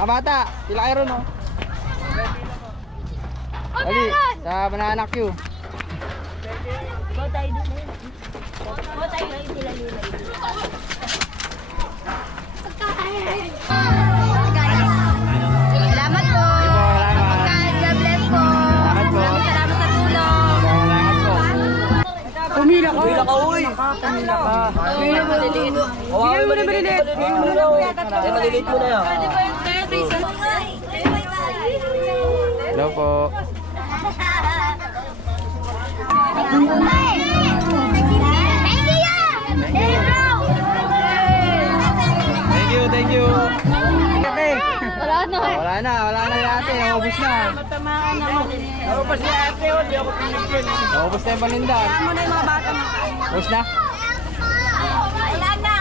Mga bata, sila kayo ron, oh. Dali, sa Banana Q. Go tayo doon. Go tayo doon sila nila. Salamat po. God bless po. Maraming salamat sa tulong. Pumila ka, uy. Pumila ka. Pumila maliliit. Bigyan mo na maliliit. Maliliit mo na yan. Hello po. Thank you. Wala na ate, naubos na. Naubos na ate, hindi ako pinigyan. Naubos na yung paninda. Kaya mo na yung mga bata mo. Naubos na? Wala na.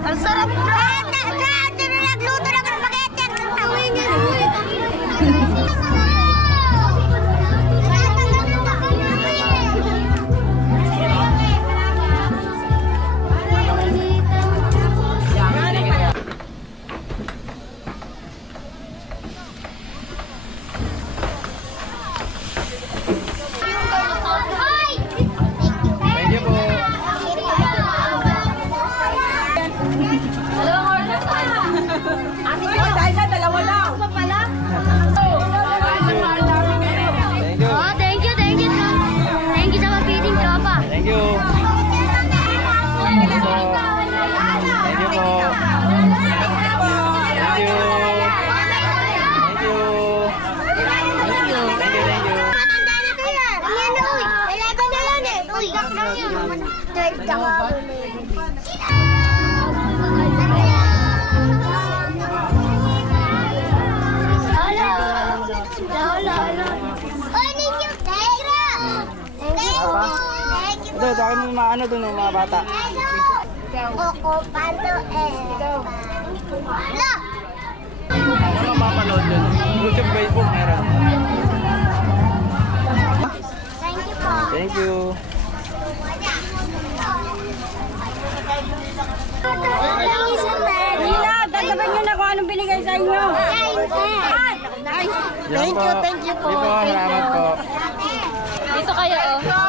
Ang sarap bro. Ate na nagluto na ng spaghetti. Tawin niyo. Thank you po. Dahil na dalawa lang. Thank you. Oh, thank you. Thank you sa mag-feeding tropa. Thank you. Thank you po. Thank you po. Thank you. Thank you. Ito, sa akin yung mga ano dun, yung mga bata. Coco, palo, Ala! Ano mapanood dun? YouTube, Facebook, meron. Thank you po. Thank you. Nila, dalaban nyo na kung anong binigay sa inyo. Thank you po. Salamat po. Dito kayo, oh.